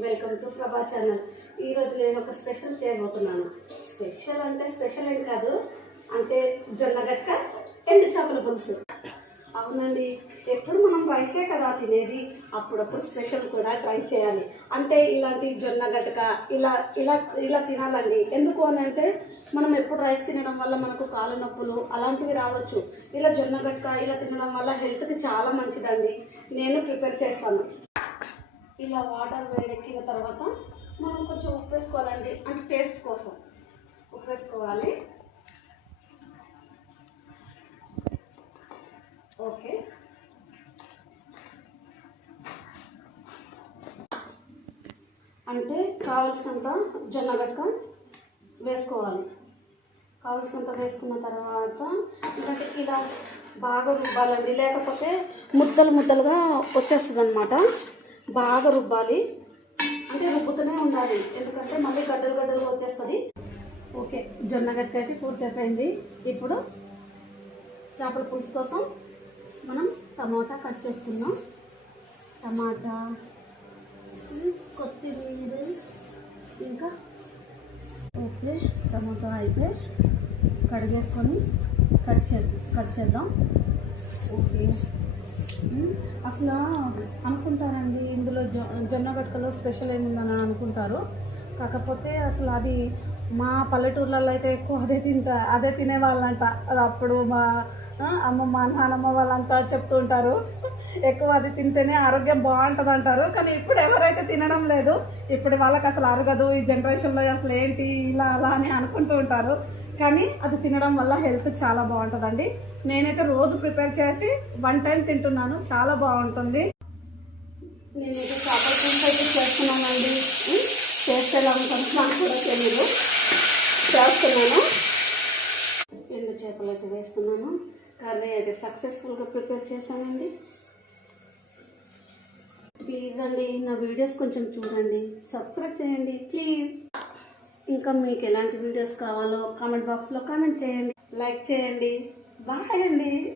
Welcome to ప్రభా channel. ఈరోజు నేను ఒక స్పెషల్ చేయబోతున్నాను. స్పెషల్ అంటే స్పెషల్ ఏం కాదు, అంటే జొన్నగట్క ఎండు చేపల పులుసు. అవునండి, ఎప్పుడు మనం రైసే కదా తినేది, అప్పుడప్పుడు స్పెషల్ కూడా ట్రై చేయాలి. అంటే ఇలాంటి జొన్న గట్క ఇలా ఇలా ఇలా తినాలండి. ఎందుకు అని అంటే మనం ఎప్పుడు రైస్ తినడం వల్ల మనకు కాళ్ళ నొప్పులు అలాంటివి రావచ్చు. ఇలా జొన్న గట్క ఇలా తినడం వల్ల హెల్త్కి చాలా మంచిదండి. నేను ప్రిపేర్ చేస్తాను. ఇలా వాటర్ వేడెక్కిన తర్వాత మనం కొంచెం ఉప్పు వేసుకోవాలండి, అంటే టేస్ట్ కోసం ఉప్పు వేసుకోవాలి. ఓకే, అంటే కావలసినంత జొన్న గట్క వేసుకోవాలి. కావలసినంత వేసుకున్న తర్వాత అంటే ఇలా బాగా రుబ్బాలండి, లేకపోతే ముద్దలు ముద్దలుగా వచ్చేస్తుంది అనమాట. బాగా రుబ్బాలి, అంటే రుబ్బుతూనే ఉండాలి, ఎందుకంటే మళ్ళీ గడ్డలు గడ్డలుగా వచ్చేస్తుంది. ఓకే, జొన్న గట్క అయితే పూర్తి అయిపోయింది. ఇప్పుడు చేపల పులుసు కోసం మనం టమాటా కట్ చేసుకుందాం. టమాటా, కొత్తిమీర, ఇంకా ఓకే టమాటా అయితే కడిగేసుకొని కట్ చేద్దాం. ఓకే, అసలు అనుకుంటారండి ఇందులో జొన్న గట్కలో స్పెషల్ ఏముందని అనుకుంటారు. కాకపోతే అసలు అది మా పల్లెటూర్లలో అయితే ఎక్కువ అదే తినేవాళ్ళంట. అది అప్పుడు మా అమ్మమ్మ నాన్నమ్మ వాళ్ళంతా చెప్తూ ఉంటారు, ఎక్కువ అది తింటేనే ఆరోగ్యం బాగుంటుంది అంటారు. కానీ ఇప్పుడు ఎవరైతే తినడం లేదు, ఇప్పుడు వాళ్ళకి అసలు అరగదు. ఈ జనరేషన్లో అసలు ఏంటి ఇలా అలా అని అనుకుంటూ ఉంటారు. కానీ అది తినడం వల్ల హెల్త్ చాలా బాగుంటుందండి. నేనైతే రోజు ప్రిపేర్ చేసి 1 టైం తింటున్నాను, చాలా బాగుంటుంది. నేనైతే చేపల పులుసు అయితే చేస్తున్నానండి. చేస్తే ఎలా ఉంటుంది నాకు కూడా తెలియదు, చేస్తున్నాను. ఎండు చేపలు అయితే వేస్తున్నాను. కర్రీ అయితే సక్సెస్ఫుల్గా ప్రిపేర్ చేశానండి. ప్లీజ్ అండి నా వీడియోస్ కొంచెం చూడండి, సబ్స్క్రైబ్ చేయండి ప్లీజ్. ఇంకా మీకు ఎలాంటి వీడియోస్ కావాలో కామెంట్ బాక్స్లో కామెంట్ చేయండి, లైక్ చేయండి. బాయ్ అండి.